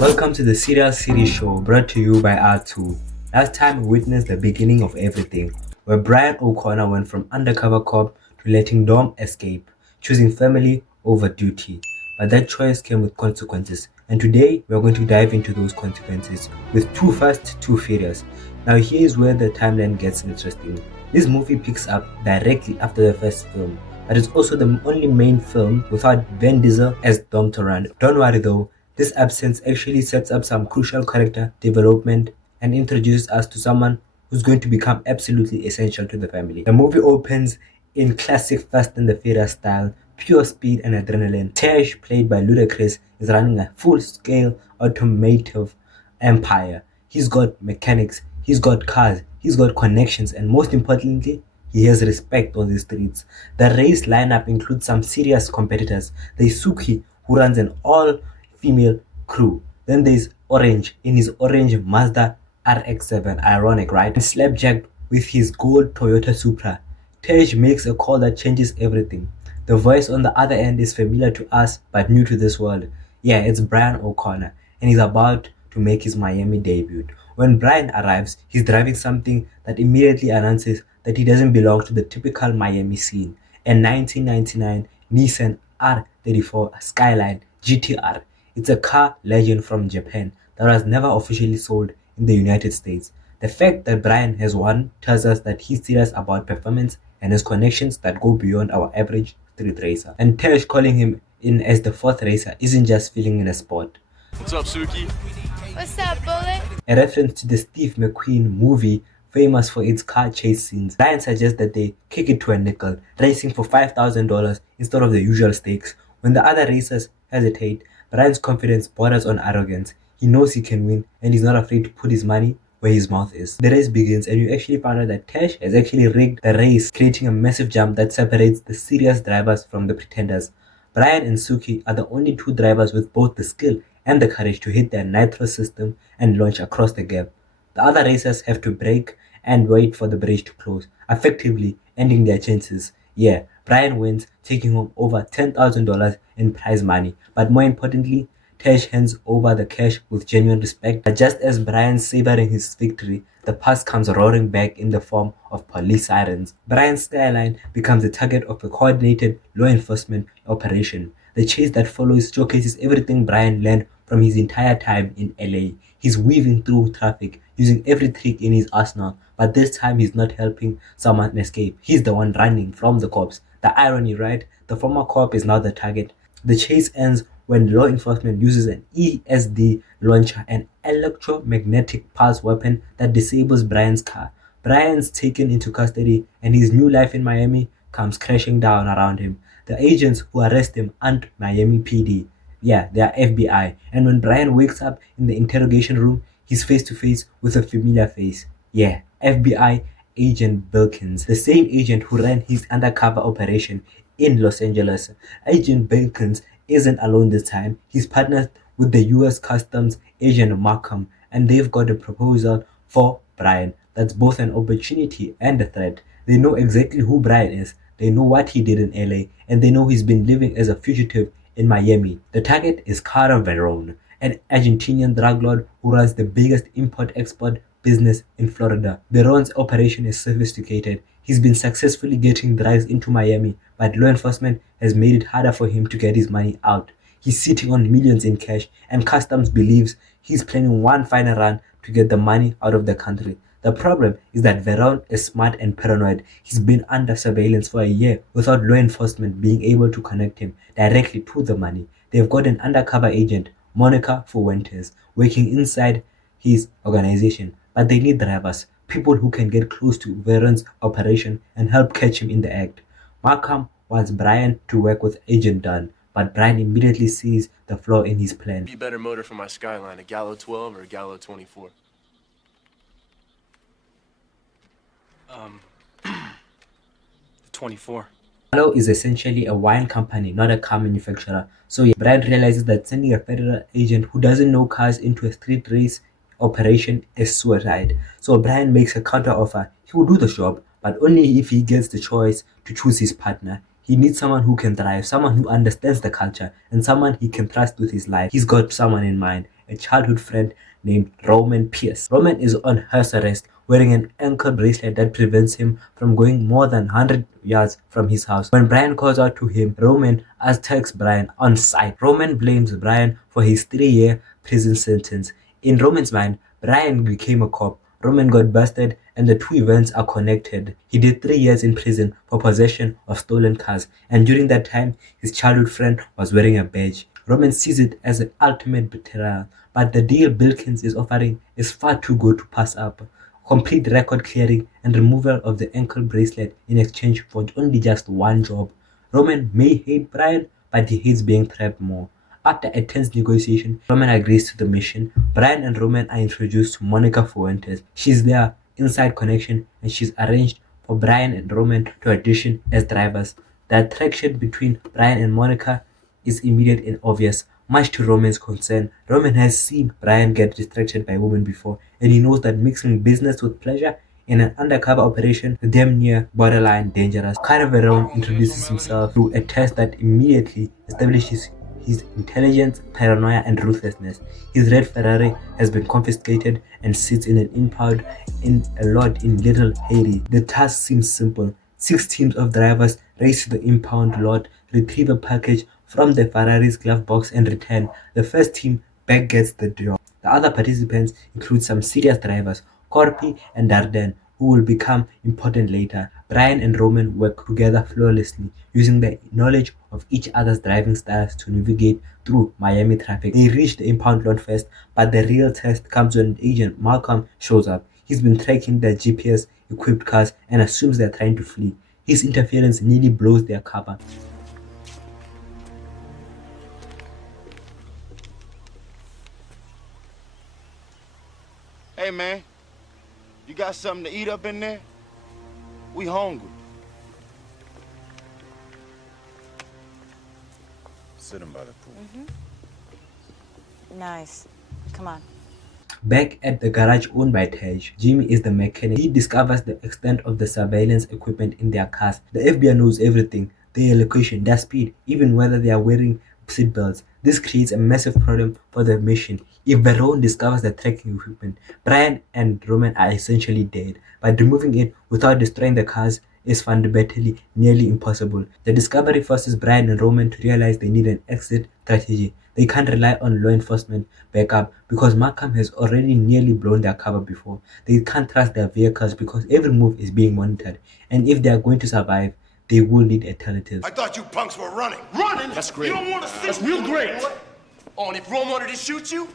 Welcome to the Serial Series Show brought to you by R2. Last time we witnessed the beginning of everything, where Brian O'Connor went from undercover cop to letting Dom escape, choosing family over duty. But that choice came with consequences, and today we're going to dive into those consequences with Too Fast, Too Furious. Now here's where the timeline gets interesting. This movie picks up directly after the first film, but it's also the only main film without Vin Diesel as Dom Toretto. Don't worry though, this absence actually sets up some crucial character development and introduces us to someone who's going to become absolutely essential to the family. The movie opens in classic Fast and the Furious style, pure speed and adrenaline. Tej, played by Ludacris, is running a full-scale automotive empire. He's got mechanics, he's got cars, he's got connections, and most importantly, he has respect on the streets. The race lineup includes some serious competitors. There's Suki, who runs an all-female crew. Then there's Orange in his orange Mazda RX-7. Ironic, right? And Slapjack with his gold Toyota Supra. Tej makes a call that changes everything. The voice on the other end is familiar to us but new to this world. Yeah, it's Brian O'Connor, and he's about to make his Miami debut. When Brian arrives, he's driving something that immediately announces that he doesn't belong to the typical Miami scene. A 1999 Nissan R34 Skyline GTR. It's a car legend from Japan that was never officially sold in the United States. The fact that Brian has one tells us that he's serious about performance and has connections that go beyond our average street racer. And Tej calling him in as the fourth racer isn't just filling in a spot. What's up, Suki? What's up, Bullet? A reference to the Steve McQueen movie famous for its car chase scenes. Brian suggests that they kick it to a nickel, racing for $5,000 instead of the usual stakes. When the other racers hesitate, Brian's confidence borders on arrogance. He knows he can win and he's not afraid to put his money where his mouth is. The race begins and you actually find out that Tej has actually rigged the race, creating a massive jump that separates the serious drivers from the pretenders. Brian and Suki are the only two drivers with both the skill and the courage to hit their nitro system and launch across the gap. The other racers have to brake and wait for the bridge to close, effectively ending their chances. Yeah, Brian wins, taking home over $10,000 in prize money, but more importantly, Tej hands over the cash with genuine respect. But just as Brian's savoring his victory, the past comes roaring back in the form of police sirens. Brian's skyline becomes the target of a coordinated law enforcement operation. The chase that follows showcases everything Brian learned from his entire time in LA. He's weaving through traffic, using every trick in his arsenal, but this time he's not helping someone escape. He's the one running from the cops. The irony, right? The former cop is now the target. The chase ends when law enforcement uses an ESD launcher, an electromagnetic pulse weapon that disables Brian's car. Brian's taken into custody and his new life in Miami comes crashing down around him. The agents who arrest him aren't Miami PD. Yeah, they are FBI. And when Brian wakes up in the interrogation room, he's face to face with a familiar face. Yeah, FBI Agent Bilkins, the same agent who ran his undercover operation in Los Angeles. Agent Bilkins isn't alone this time. He's partnered with the U.S. Customs agent Markham, and they've got a proposal for Brian that's both an opportunity and a threat. They know exactly who Brian is, they know what he did in LA, and they know he's been living as a fugitive in Miami. The target is Carter Verone, an Argentinian drug lord who runs the biggest import-export business in Florida. Verone's operation is sophisticated. He's been successfully getting drugs into Miami, but law enforcement has made it harder for him to get his money out. He's sitting on millions in cash, and customs believes he's planning one final run to get the money out of the country. The problem is that Verone is smart and paranoid. He's been under surveillance for a year without law enforcement being able to connect him directly to the money. They've got an undercover agent, Monica Fuentes, working inside his organization, but they need drivers, people who can get close to Verone's operation and help catch him in the act. Markham wants Brian to work with Agent Dunn, but Brian immediately sees the flaw in his plan. Be better motor for my Skyline, a Gallo 12 or a Gallo 24? 24. Gallo is essentially a wine company, not a car manufacturer. So yeah, Brian realizes that sending a federal agent who doesn't know cars into a street race operation is suicide. So Brian makes a counter offer. He will do the job, but only if he gets the choice to choose his partner. He needs someone who can drive, someone who understands the culture, and someone he can trust with his life. He's got someone in mind, a childhood friend named Roman Pearce. Roman is on house arrest, wearing an ankle bracelet that prevents him from going more than 100 yards from his house. When Brian calls out to him, Roman attacks Brian on sight. Roman blames Brian for his 3-year prison sentence. In Roman's mind, Brian became a cop, Roman got busted, and the two events are connected. He did 3 years in prison for possession of stolen cars, and during that time, his childhood friend was wearing a badge. Roman sees it as an ultimate betrayal, but the deal Bilkins is offering is far too good to pass up. Complete record clearing and removal of the ankle bracelet in exchange for only just one job. Roman may hate Brian, but he hates being trapped more. After a tense negotiation, Roman agrees to the mission. Brian and Roman are introduced to Monica Fuentes. She's their inside connection, and she's arranged for Brian and Roman to audition as drivers. The attraction between Brian and Monica is immediate and obvious, much to Roman's concern. Roman has seen Brian get distracted by women before, and he knows that mixing business with pleasure in an undercover operation is damn near borderline dangerous. Carverone introduces himself through a test that immediately establishes his intelligence, paranoia, and ruthlessness. His red Ferrari has been confiscated and sits in an impound in a lot in Little Haiti. The task seems simple. 6 teams of drivers race to the impound lot, retrieve a package from the Ferrari's glove box, and return. The first team back gets the job. The other participants include some serious drivers, Corpi and Darden, who will become important later. Brian and Roman work together flawlessly, using their knowledge of each other's driving styles to navigate through Miami traffic. They reach the impound lot first, but the real test comes when Agent Malcolm shows up. He's been tracking their GPS-equipped cars and assumes they're trying to flee. His interference nearly blows their cover. Hey, man, you got something to eat up in there? We hungry. Sitting by the pool. Nice. Come on. Back at the garage owned by Tej, Jimmy is the mechanic. He discovers the extent of the surveillance equipment in their cars. The FBI knows everything, their location, their speed, even whether they are wearing seatbelts. This creates a massive problem for the mission. If Baron discovers the tracking equipment, Brian and Roman are essentially dead. But removing it without destroying the cars is fundamentally nearly impossible. The discovery forces Brian and Roman to realize they need an exit strategy. They can't rely on law enforcement backup because Markham has already nearly blown their cover before. They can't trust their vehicles because every move is being monitored. And if they are going to survive, they will need alternatives. I thought you punks were running. Running? That's great. You don't want to see That's real great. Oh, and if Rome wanted to shoot you,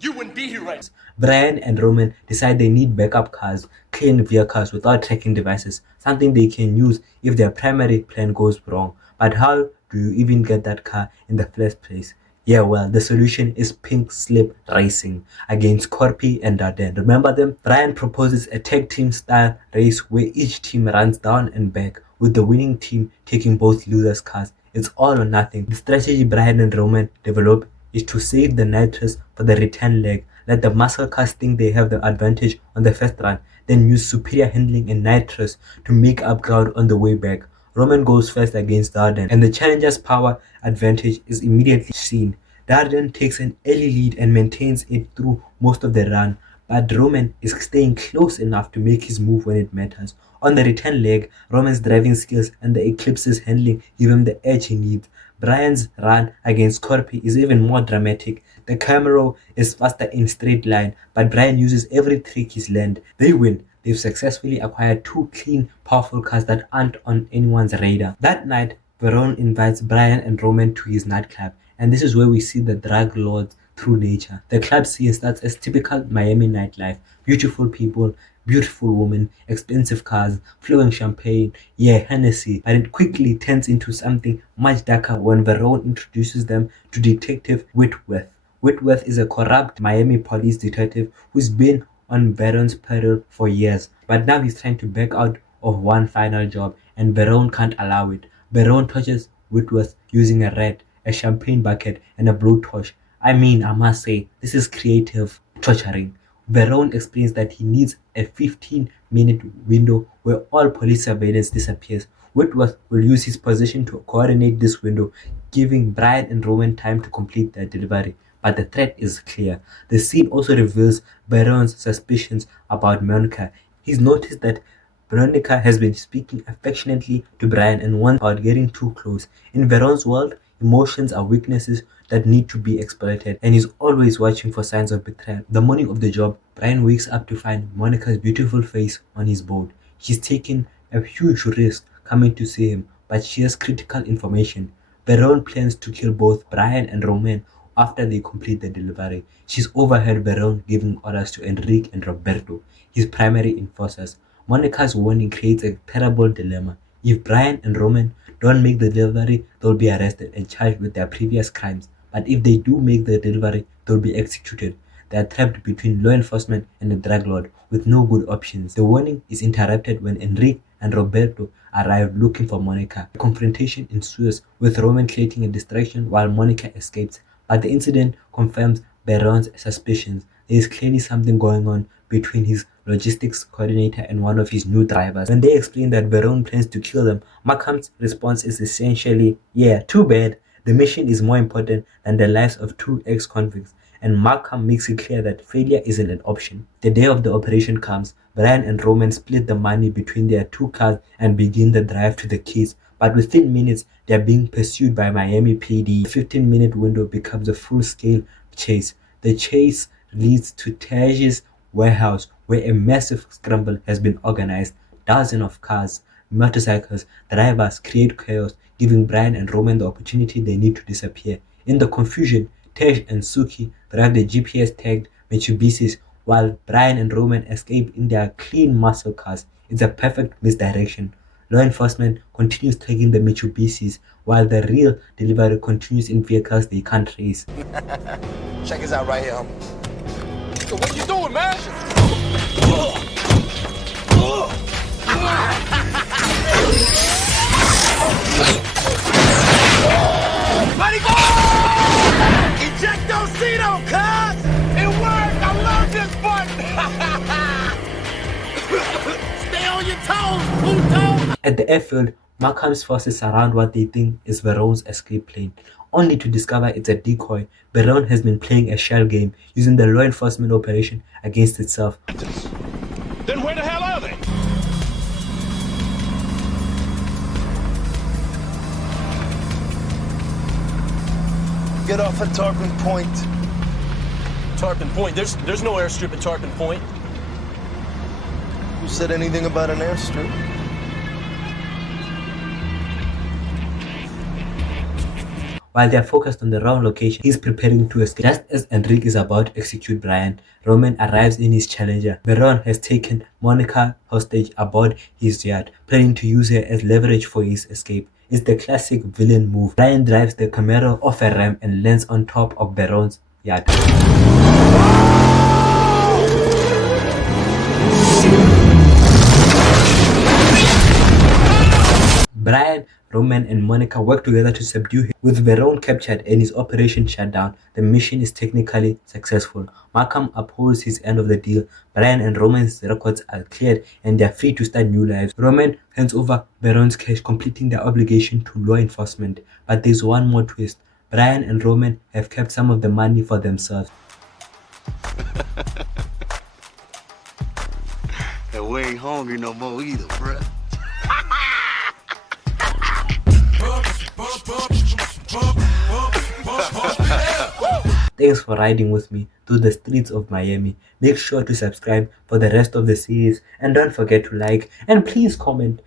you wouldn't be here right now. Brian and Roman decide they need backup cars, clean vehicles without tracking devices, something they can use if their primary plan goes wrong. But how do you even get that car in the first place? Yeah, well, the solution is pink slip racing against Corpi and Darden. Remember them? Brian proposes a tag team style race where each team runs down and back, with the winning team taking both losers' cars. It's all or nothing. The strategy Brian and Roman develop is to save the nitrous for the return leg. Let the muscle cars think they have the advantage on the first run, then use superior handling and nitrous to make up ground on the way back. Roman goes first against Darden, and the challenger's power advantage is immediately seen. Darden takes an early lead and maintains it through most of the run, but Roman is staying close enough to make his move when it matters. On the return leg, Roman's driving skills and the Eclipse's handling give him the edge he needs. Brian's run against Corpi is even more dramatic. The Camaro is faster in straight line, but Brian uses every trick he's learned. They win. They've successfully acquired 2 clean, powerful cars that aren't on anyone's radar. That night, Veron invites Brian and Roman to his nightclub, and this is where we see the drug lord's true nature. The club scene starts as typical Miami nightlife. Beautiful people, beautiful women, expensive cars, flowing champagne, yeah, Hennessy. But it quickly turns into something much darker when Veron introduces them to Detective Whitworth. Whitworth is a corrupt Miami police detective who's been on Veron's peril for years, but now he's trying to back out of one final job, and Veron can't allow it. Veron tortures Whitworth using a rat, a champagne bucket, and a blowtorch. I mean, I must say, this is creative torturing. Veron explains that he needs a 15-minute window where all police surveillance disappears. Whitworth will use his position to coordinate this window, giving Brian and Roman time to complete their delivery. but the threat is clear. The scene also reveals Baron's suspicions about Monica. He's noticed that Veronica has been speaking affectionately to Brian and warns about getting too close. In Veron's world, emotions are weaknesses that need to be exploited, and he's always watching for signs of betrayal. The morning of the job, Brian wakes up to find Monica's beautiful face on his board. She's taken a huge risk coming to see him, but she has critical information. Veron plans to kill both Brian and Roman after they complete the delivery. She's overheard Veron giving orders to Enrique and Roberto, his primary enforcers. Monica's warning creates a terrible dilemma. If Brian and Roman don't make the delivery, they'll be arrested and charged with their previous crimes. But if they do make the delivery, they'll be executed. They are trapped between law enforcement and a drug lord with no good options. The warning is interrupted when Enrique and Roberto arrive looking for Monica. A confrontation ensues, with Roman creating a distraction while Monica escapes. But the incident confirms Baron's suspicions. There is clearly something going on between his logistics coordinator and one of his new drivers. When they explain that Baron plans to kill them, Markham's response is essentially, yeah, too bad. The mission is more important than the lives of two ex-convicts, and Markham makes it clear that failure isn't an option. The day of the operation comes. Brian and Roman split the money between their two cars and begin the drive to the keys. But within minutes, they are being pursued by Miami PD. The 15-minute window becomes a full-scale chase. The chase leads to Taj's warehouse, where a massive scramble has been organized. Dozens of cars, motorcycles, drivers create chaos, giving Brian and Roman the opportunity they need to disappear. In the confusion, Tej and Suki drive the GPS-tagged Mitsubishis while Brian and Roman escape in their clean muscle cars. It's a perfect misdirection. Law enforcement continues tagging the Mitsubishis while the real delivery continues in vehicles they can't trace. Check us out right here, homie. So what you doing, man? Buddy, go! Ejectocito, cuz! It worked! I love this button! Stay on your toes, Pluto! At the airfield, Markham's forces surround what they think is Veron's escape plane, only to discover it's a decoy. Veron has been playing a shell game, using the law enforcement operation against itself. Then where the hell are they? Get off at Tarpon Point. Tarpon Point? There's no airstrip at Tarpon Point. Who said anything about an airstrip? While they are focused on the wrong location, he's preparing to escape. Just as Enrique is about to execute Brian, Roman arrives in his Challenger. Veron has taken Monica hostage aboard his yacht, planning to use her as leverage for his escape. It's the classic villain move. Brian drives the Camaro off a ramp and lands on top of Veron's yacht. Brian, Roman, and Monica work together to subdue him. With Veron captured and his operation shut down, the mission is technically successful. Markham upholds his end of the deal. Brian and Roman's records are cleared and they are free to start new lives. Roman hands over Veron's cash, completing their obligation to law enforcement. But there's one more twist. Brian and Roman have kept some of the money for themselves. And we ain't hungry no more either, bruh. Thanks for riding with me through the streets of Miami. Make sure to subscribe for the rest of the series and don't forget to like and please comment.